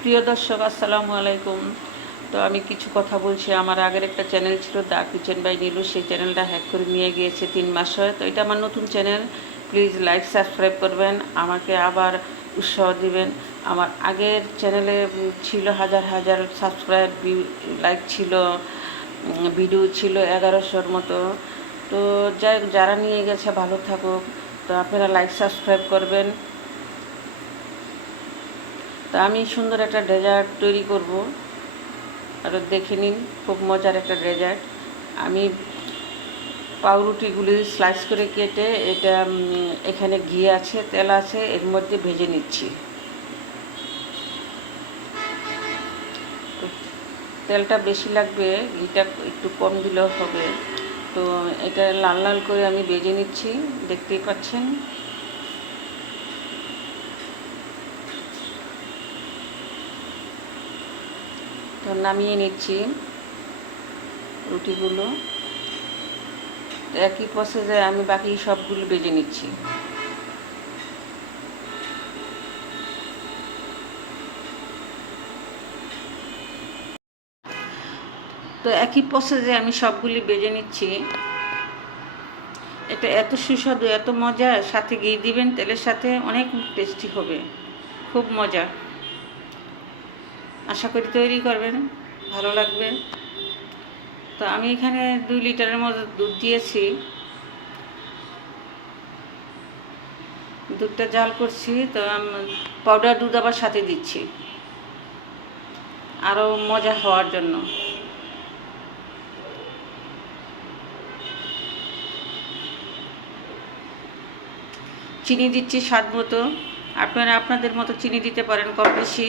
প্রিয় দর্শক, আসসালামু আলাইকুম। তো আমি কিছু কথা বলছি। আমার আগের একটা চ্যানেল ছিল দা কিচেন বাই নীলু। সেই চ্যানেলটা হ্যাক করে নিয়ে গিয়েছে তিন মাস হয়। তো এটা আমার নতুন চ্যানেল। প্লিজ লাইক, সাবস্ক্রাইব করবেন। আমাকে আবার উৎসাহ দিবেন। আমার আগের চ্যানেলে ছিল হাজার হাজার সাবস্ক্রাইব, লাইক ছিল ভিডিও ছিল এগারোশোর মতো। তো যাই যারা নিয়ে গেছে, ভালো থাকুক। তো আপনারা লাইক, সাবস্ক্রাইব করবেন। তা আমি সুন্দর একটা ডেজার্ট তৈরি করব। আর দেখে নিন, খুব মজার একটা ডেজার্ট আমি পাউরুটিগুলি স্লাইস করে কেটে এটা এখানে ঘি আছে, তেল আছে, এর মধ্যে ভেজে নিচ্ছি। তেলটা বেশি লাগবে, ঘিটা একটু কম দিলেও হবে। তো এটা লাল লাল করে আমি বেজে নিচ্ছি, দেখতেই পাচ্ছেন। তো নামিয়ে নিচ্ছি রুটিগুলো। একই প্রসেসে আমি বাকি সবগুলো বেজে নিচ্ছি। তো একই প্রসেসে আমি সবগুলি বেজে নিচ্ছি। এটা এত সুস্বাদু, এত মজা সাথে ঘি দিবেন, তেলের সাথে অনেক টেস্টি হবে। খুব মজা। আশা করি তৈরি করবেন, ভালো লাগবে। তো আমি এখানে দুই লিটারের মতো দুধ দিয়েছি। দুধটা জাল করছি, তো পাউডার দুধ আবার সাথে দিচ্ছি। আরও মজা হওয়ার জন্য। চিনি দিচ্ছি স্বাদ মতো। আপনারা আপনাদের মতো চিনি দিতে পারেন কম বেশি।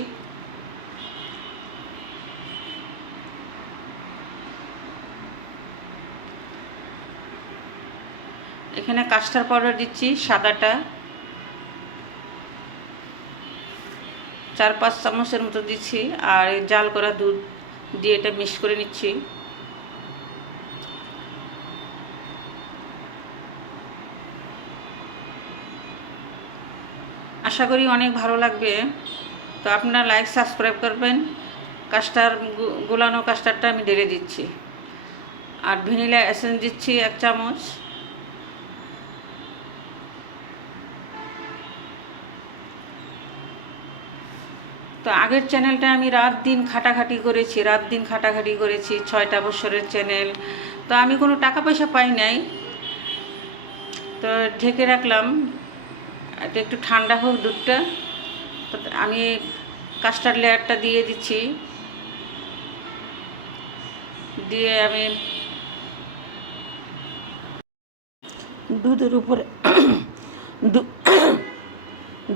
এখানে কাস্টার পাউডার দিচ্ছি, সাদাটা। চার পাঁচ চামচের মতো দিচ্ছি, আর জাল করা দুধ দিয়ে এটা মিক্স করে নিচ্ছি। আশা করি অনেক ভালো লাগবে। তো আপনারা লাইক, সাবস্ক্রাইব করবেন। কাস্টার গোলানো কাস্টারটা আমি ঢেলে দিচ্ছি। আর ভ্যানিলা এসেন্স দিচ্ছি এক চামচ। তো আগের চ্যানেলটা আমি রাত দিন খাটাখাটি করেছি, রাত দিন খাটাখাটি করেছি, ছয়টা বছরের চ্যানেল। তো আমি কোনো টাকা পয়সা পাই নাই। তো ঢেকে রাখলাম। একটু ঠান্ডা হোক দুধটা। তো আমি কাস্টার্ড লেয়ারটা দিয়ে দিচ্ছি। দিয়ে আমি দুধের উপরে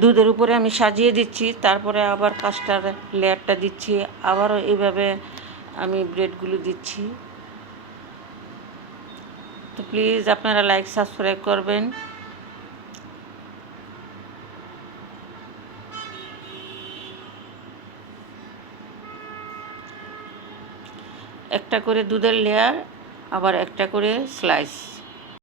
দুধের উপরে আমি সাজিয়ে দিচ্ছি, তারপরে আবার কাস্টার লেয়ারটা দিচ্ছি, আবারও এইভাবে আমি ব্রেডগুলো দিচ্ছি। তো প্লিজ আপনারা লাইক, সাবস্ক্রাইব করবেন। একটা করে দুধের লেয়ার, আবার একটা করে স্লাইস